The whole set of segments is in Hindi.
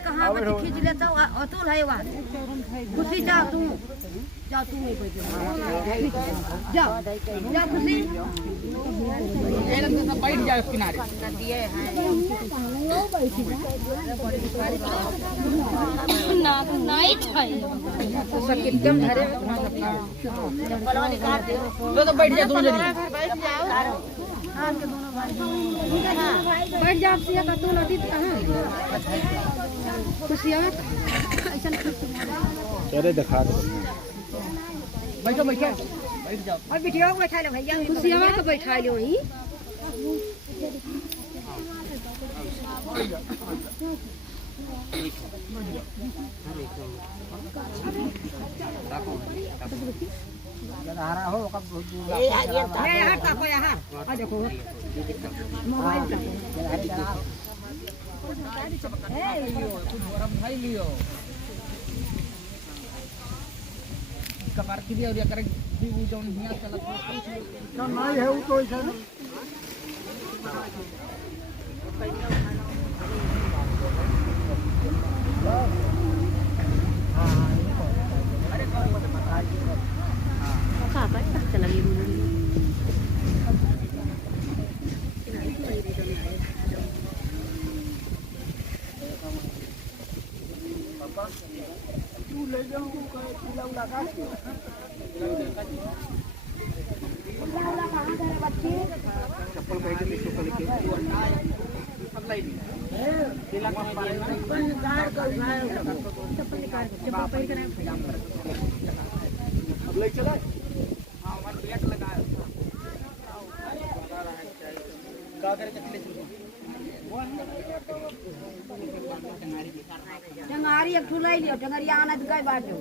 कहाँ पर खींच लेता अतुल है वहाँ खुशी जा तू नहीं कोई जा खुशी बैठ जाओ किनारे एकदम धरे तो बैठ जाओ तुम बैठ जा तू नदी कहाँ खुशी अरे दिखा दो बैठो बैठ जाओ और बिटिया को बैठा लो भैया खुशी को बैठा लो वहीं हो कब यहाँ ताको यहाँ आ देखो मोबाइल भाई लियो कबार की भी और या करे भी वो जो नहीं चला तो नहीं है वो तो ऐसा टंगारी एक ठुलाई लियो टंगरिया आना तो कई बात हो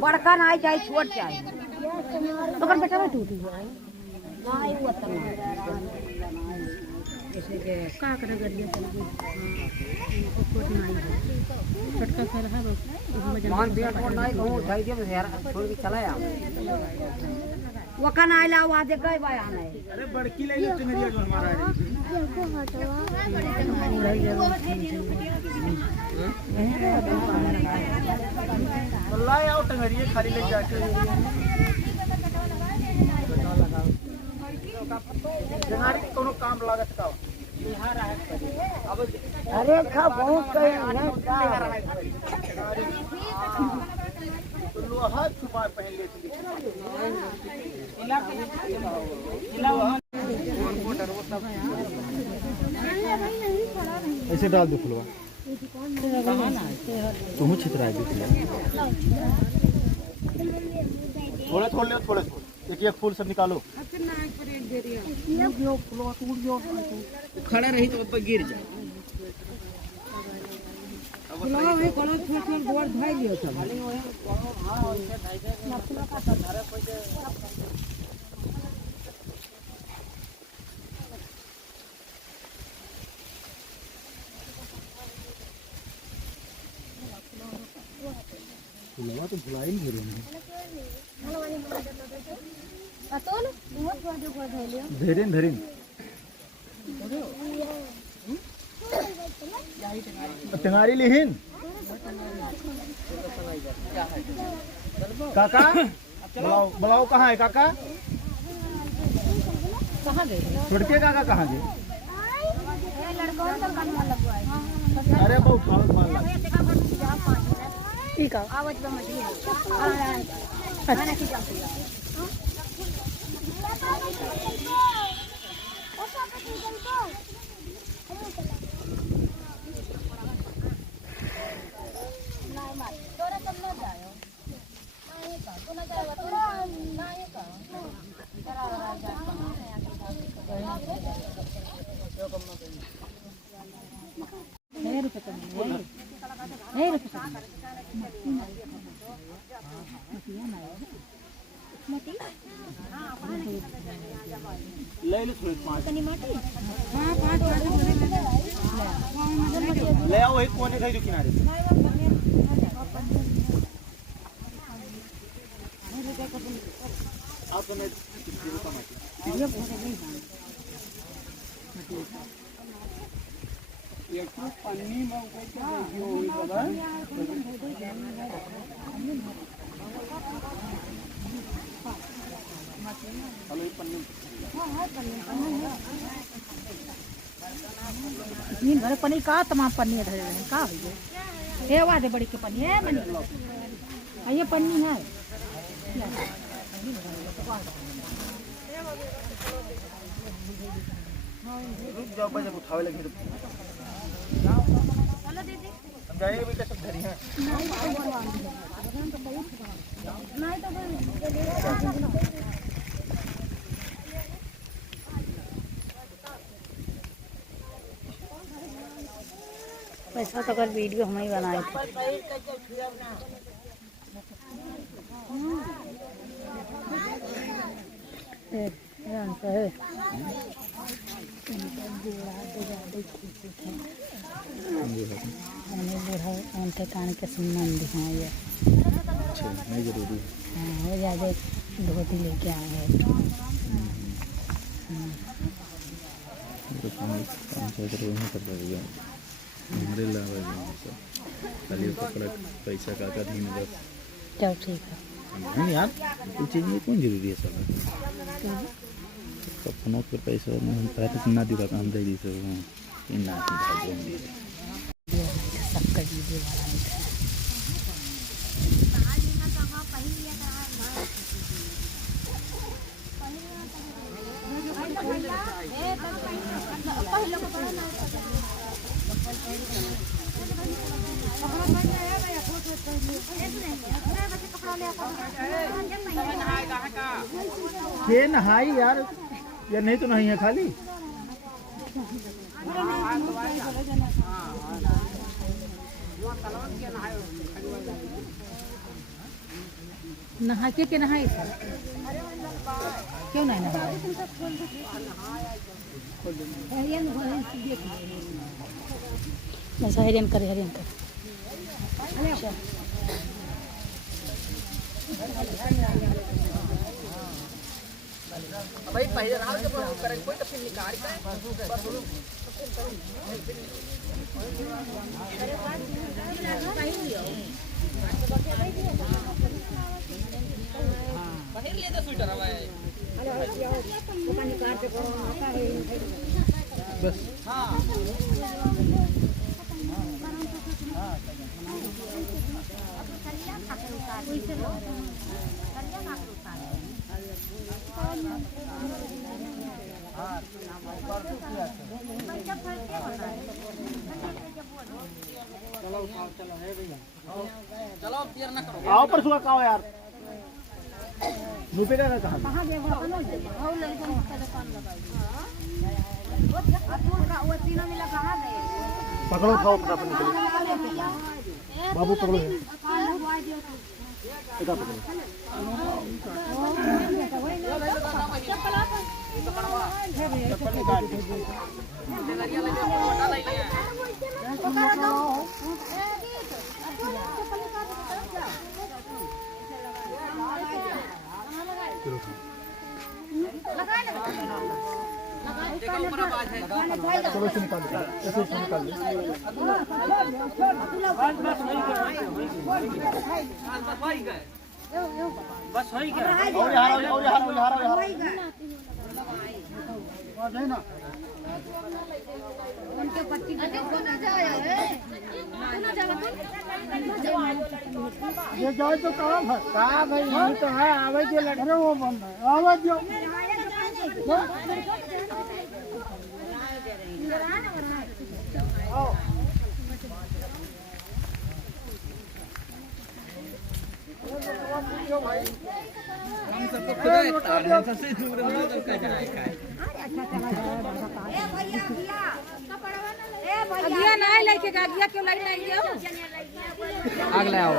बड़का ना चाहे छोट चाहे तो कर बेटा बैठू तू नहीं वो तो जैसे के का कर गरिया चल गई कोट नहीं छोटका सर है मान दिया तो नहीं कहूं उठाई दिया यार छोड़ के चला आ वो कन आइला हुआ दे कई बार आना है अरे बड़की ले लो टंगरिया जो हमारा है लाई आओ टंगरिया खाली ले जाके टंगरी कोनो काम लागत का अरे खा बहुत कई ना लोहा छुपा पहन ले ऐसे डाल दो फुलवा तुम छितरा है थोड़ा छोड़ लो थोड़ा एक एक फूल सब निकालो खड़ा रही तो ऊपर गिर जाए कोनो छोट गोड़ धइ लियो सब फुलवा तो फुलाई नहीं रही अतोल बहुत बड़े गोड़ धइलियो धरीन धरीन टंगारी लिहिन काका बुलाओ कहाँ है काका कहां गए छोटके काका कहाँ गए लड़कों का कान लगवाए अरे बहुत खास मान ला ठीक है आवाज में मछली खाना की जाती है ले लो थोड़ी पाँच हां पांच ले आओ एक कोने खाई जो किनारे नीन भरे पनीर का तमाम पनीर धरे रहे का होइए ए वादे बड़ी के पनीर है मनी ये पन्नी है रुक जाओ बस उठावे लगे चलो दीदी समझाइए बेटा सब धरी हैं पैसा तो कर वीडियो हम ही बनाए थे उनके कान के संबंध हैं ये नहीं जरूरी हाँ वो ज़्यादा धोती लेके आए हैं हमारे लाभ खाली पैसा का नहीं बस चलो ठीक है नहीं यार ये चीज़ कौन जरूरी है सब फोन पर पैसा हम पहले ना दिखा हम दे दी सब इन ना सबका वीडियो बनाए थे ये नहाई यार या नहीं तो नहीं है खाली नहा के नहाए क्यों नहीं नहाए बस हरियन कर भाई पहले राव जब करेंगे कोई तो फिर निकाल का बाहर ले दे स्वेटर हवा है बस हां चलो देर ना करो आओ पर सुबह आओ यार रुपए का कहा कहां गए वो लड़का का दुकान लगाई अतुल का वो तीनों मिला कहां गए पकड़ो खाओ फटाफट निकलो बाबू पकड़ो इधर पकड़ो चप्पल निकाल चलो इसे निकाल दो ऐसे इसे निकाल दो बस हो ही गया और यार ना उनके पट्टी ना जाए ये जाए तो काम है भाई यही तो है आवे जो लड़के वो बंद है आवे जो हम सबको खुद सबसे दूर रहना तो क्या जाएगा अगिया नहीं लेके अगिया क्यों लाई नहीं गयो अगले आओ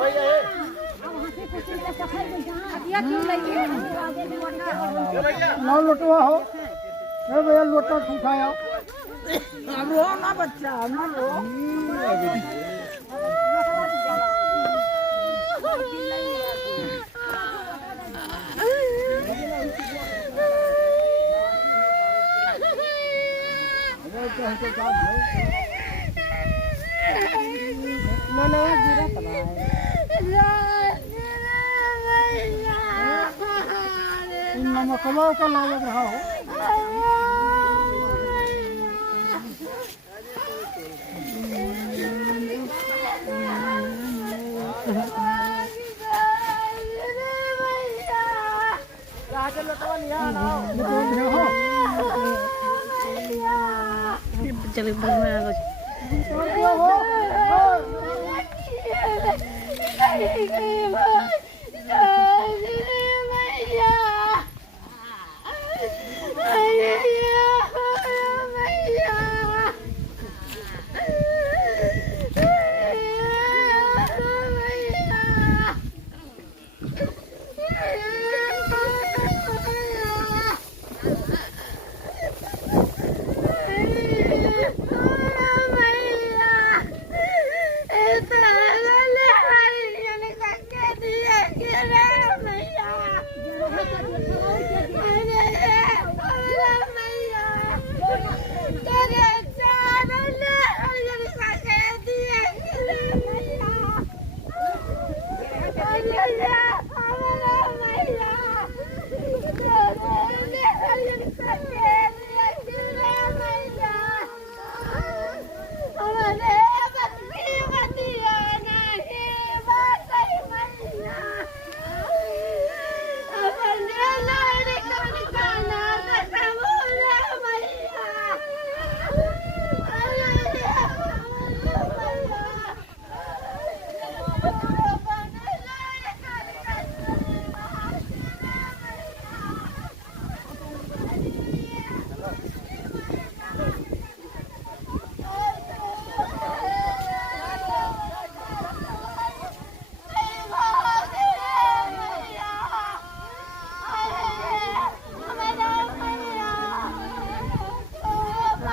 भैया अगिया क्यों लाई नौ लोटवा हो भैया लोटा उठाया हम रो ना बच्चा हम रो कमाओ का लग रहा हो चले बस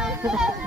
Thank you.